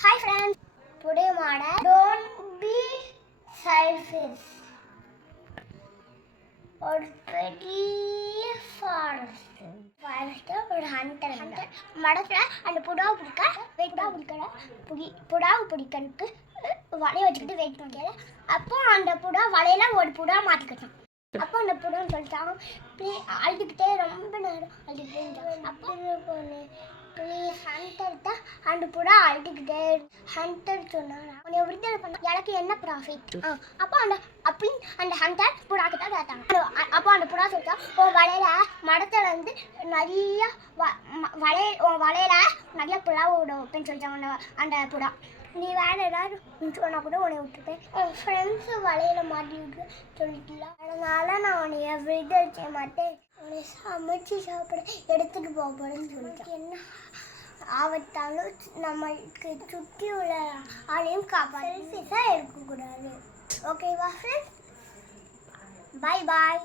Hi friends, today model don't be selfish. ஒரு பெரிய forest ஒரு ஹண்டர் மடத்துல அந்த புடாவை பிடிக்கிறதுக்கு வலையை வச்சுக்கிட்டு வெயிட் பண்ணல. அப்போ அந்த புடா வலையில ஒரு புடா மாட்டிக்கிட்டான். அப்போ அந்த புடான்னு சொல்லிட்டாங்க, அழுதுகிட்டே ரொம்ப நேரம் அழுதுகிட்டே. அப்போ ப்ளீஸ் ஹண்டர் தான் அந்த புடா அழுதுகிட்டே. ஹண்டர் சொன்னாங்க, உன்னை விடுதலை பண்ண எனக்கு என்ன ப்ராஃபிட்? அப்போ அந்த ஹண்டர் புடாக்கு தான் கேட்டாங்க. அப்போ அந்த புடா சொல்லிட்டா, உன் வலையில மரத்துல இருந்து நிறைய வலையில நிறைய புடா விடும் அப்படின்னு சொல்லிட்டாங்க அந்த புடா. நீ வேற ஏதாவது சொன்னா கூட உன்னை விட்டுருப்பேன். என் ஃப்ரெண்ட்ஸு வலையில மாட்டி விட்டு சொல்லிட்டல, அதனால நான் உன்னைய விடுதலை செய்ய மாட்டேன், உன்னை சமைச்சு சாப்பிட எடுத்துட்டு போகிறேன்னு சொல்லிட்டேன். என்ன ஆபத்தாலும் நம்மளுக்கு சுற்றி உள்ள ஆளையும் காப்பாற்ற இருக்கக்கூடாது. ஓகேவா ஃப்ரெண்ட்ஸ்? பாய் பாய்.